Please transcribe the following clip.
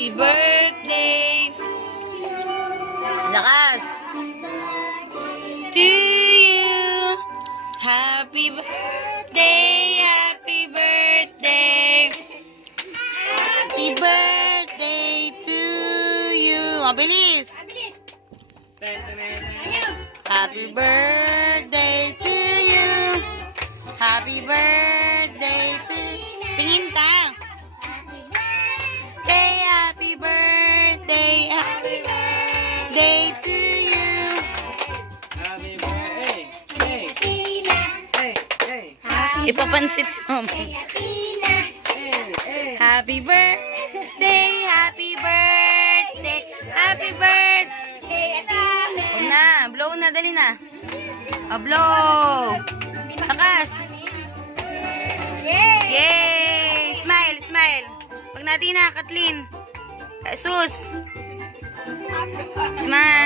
Happy birthday. Lakas. To you. Happy birthday. Happy birthday. Happy birthday to you. Mabilis. Happy birthday to you. Happy birthday to... Tingin ka. Happy birthday. Happy birthday to you. Happy birthday. Hey. Hey. Hey. Ipapansit si mama. Hey. Hey. Happy birthday. Happy birthday. Happy birthday. Huwag na. Blow na. Dali na. Blow. Takas. Yay! Smile, smile. Pag natin na, Kathleen. Jesus. Smile.